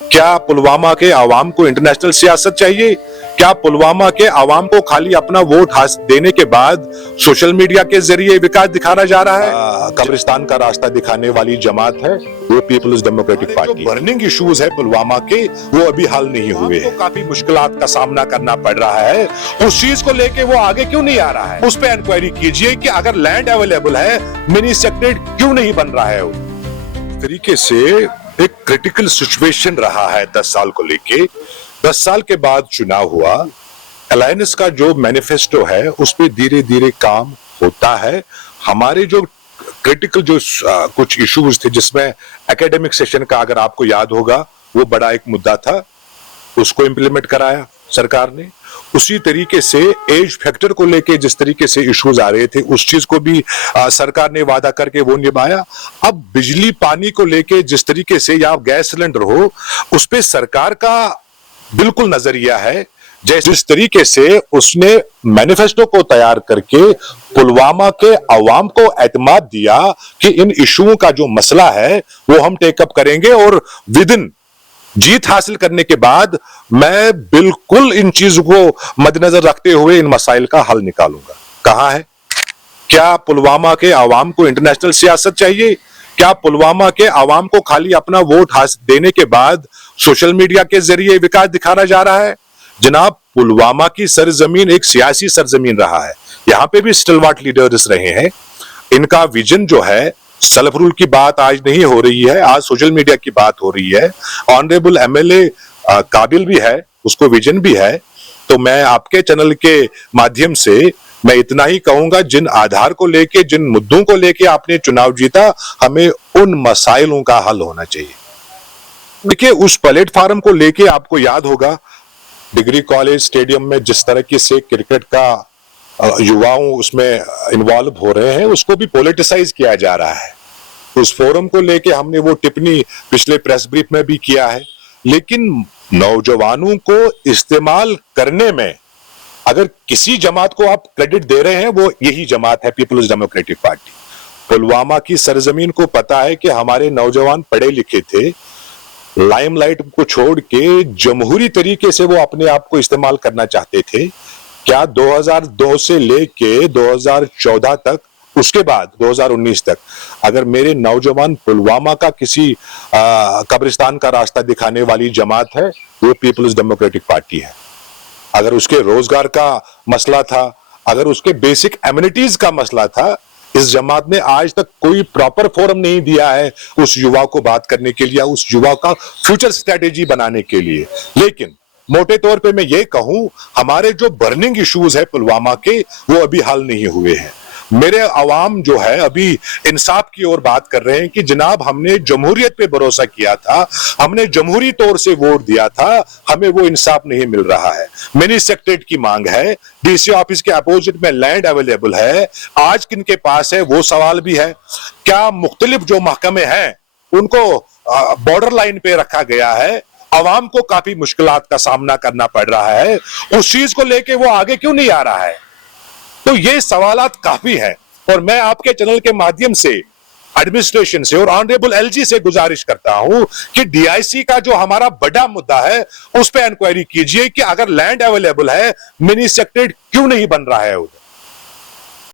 क्या पुलवामा के आवाम को इंटरनेशनल सियासत चाहिए? क्या पुलवामा के आवाम को खाली अपना वोट देने के बाद सोशल मीडिया के जरिए विकास दिखाना जा रहा है? कब्रिस्तान का रास्ता दिखाने वाली जमात है वो people's democratic party. Burning issues है पुलवामा के, वो अभी हल नहीं हुए हैं। काफी मुश्किलात का सामना करना पड़ रहा है। उस चीज को लेके वो आगे क्यों नहीं आ रहा है? उस पर इंक्वायरी कीजिए कि अगर लैंड अवेलेबल है, मिनी सेक्रेट क्यों नहीं बन रहा है? इस तरीके से एक क्रिटिकल सिचुएशन रहा है 10 साल को लेके। 10 साल के बाद चुनाव हुआ, अलायंस का जो मैनिफेस्टो है उस पर धीरे धीरे काम होता है। हमारे जो क्रिटिकल जो कुछ इश्यूज थे, जिसमें एकेडमिक सेशन का अगर आपको याद होगा वो बड़ा एक मुद्दा था, उसको इंप्लीमेंट कराया सरकार ने। उसी तरीके से एज फैक्टर को लेके जिस तरीके से इश्यूज आ रहे थे उस चीज को भी सरकार ने वादा करके वो निभाया। अब बिजली पानी को लेके जिस तरीके से या गैस सिलेंडर हो, उस पे सरकार का बिल्कुल नजरिया है। जिस तरीके से उसने मैनिफेस्टो को तैयार करके पुलवामा के अवाम को एतमाद दिया कि इन इश्यूओं का जो मसला है वो हम टेकअप करेंगे और विद इन जीत हासिल करने के बाद मैं बिल्कुल इन चीजों को मद्देनजर रखते हुए इन मसाइल का हल निकालूंगा। कहां है? क्या पुलवामा के आवाम को इंटरनेशनल सियासत चाहिए? क्या पुलवामा के आवाम को खाली अपना वोट देने के बाद सोशल मीडिया के जरिए विकास दिखाना जा रहा है? जनाब, पुलवामा की सरजमीन एक सियासी सरजमीन रहा है। यहां पे भी स्टलवार्ट लीडर्स रहे हैं। इनका विजन जो है, सेल्फ रूल की बात आज नहीं हो रही है, आज सोशल मीडिया की बात हो रही है। ऑनरेबल एमएलए काबिल भी है, उसको विजन भी है। तो मैं आपके चैनल के माध्यम से मैं इतना ही कहूंगा, जिन आधार को लेके, जिन मुद्दों को लेके आपने चुनाव जीता, हमें उन मसाइलों का हल होना चाहिए। देखिए, उस प्लेटफार्म को लेके आपको याद होगा डिग्री कॉलेज स्टेडियम में जिस तरह से क्रिकेट का युवाओं उसमें इन्वॉल्व हो रहे हैं, उसको भी पॉलिटिसाइज किया जा रहा है। उस फोरम को लेके हमने वो टिप्पणी पिछले प्रेस ब्रीफ में भी किया है। लेकिन नौजवानों को इस्तेमाल करने में अगर किसी जमात को आप क्रेडिट दे रहे हैं, वो यही जमात है, पीपल्स डेमोक्रेटिक पार्टी। पुलवामा की सरजमीन को पता है कि हमारे नौजवान पढ़े लिखे थे, लाइमलाइट को छोड़ के जमहूरी तरीके से वो अपने आप को इस्तेमाल करना चाहते थे। क्या 2002 से लेके 2014 तक, उसके बाद 2019 तक, अगर मेरे नौजवान पुलवामा का किसी कब्रिस्तान का रास्ता दिखाने वाली जमात है, वो पीपल्स डेमोक्रेटिक पार्टी है। अगर उसके रोजगार का मसला था, अगर उसके बेसिक एमिनिटीज का मसला था, इस जमात ने आज तक कोई प्रॉपर फोरम नहीं दिया है उस युवा को बात करने के लिए, उस युवा का फ्यूचर स्ट्रेटेजी बनाने के लिए। लेकिन मोटे तौर पे मैं ये कहूं, हमारे जो बर्निंग इश्यूज है पुलवामा के, वो अभी हल नहीं हुए हैं। मेरे अवाम जो है अभी इंसाफ की ओर बात कर रहे हैं कि जनाब, हमने जमहूरियत पे भरोसा किया था, हमने जमहूरी तौर से वोट दिया था, हमें वो इंसाफ नहीं मिल रहा है। मिनी सेक्रेट की मांग है, डीसी ऑफिस के अपोजिट में लैंड अवेलेबल है, आज किनके पास है वो सवाल भी है। क्या मुख्तलिफ जो महकमे हैं उनको बॉर्डर लाइन पे रखा गया है? अवाम को काफी मुश्किलात का सामना करना पड़ रहा है। उस चीज को लेके वो आगे क्यों नहीं आ रहा है? तो ये सवालात काफी हैं और मैं आपके चैनल के माध्यम से एडमिनिस्ट्रेशन से और ऑनरेबल एलजी से गुजारिश करता हूं कि डीआईसी का जो हमारा बड़ा मुद्दा है उस पर इंक्वायरी कीजिए कि अगर लैंड अवेलेबल है, मिनी सेक्रेट क्यों नहीं बन रहा है उधर।